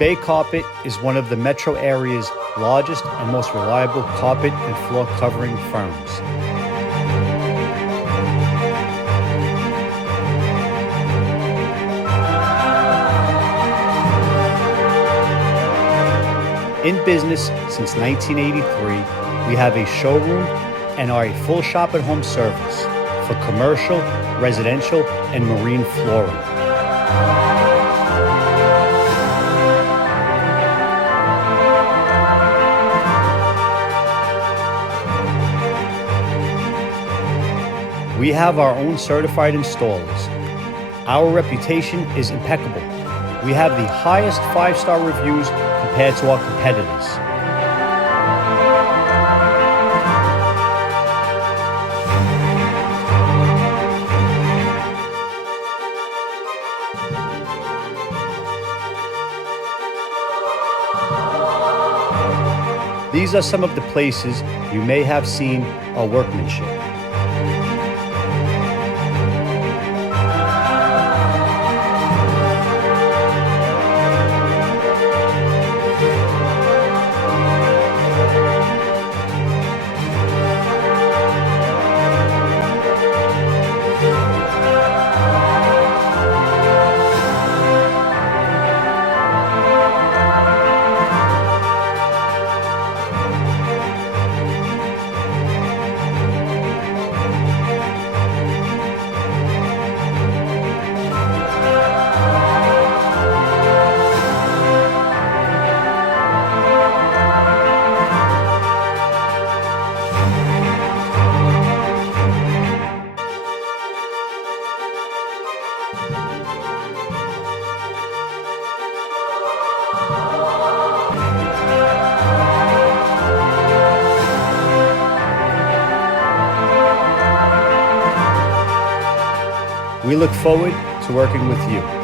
Bay Carpet is one of the metro area's largest and most reliable carpet and floor covering firms. In business since 1983, we have a showroom and are a full shop at home service for commercial, residential, and marine flooring. We have our own certified installers. Our reputation is impeccable. We have the highest 5-star reviews compared to our competitors. These are some of the places you may have seen our workmanship. We look forward to working with you.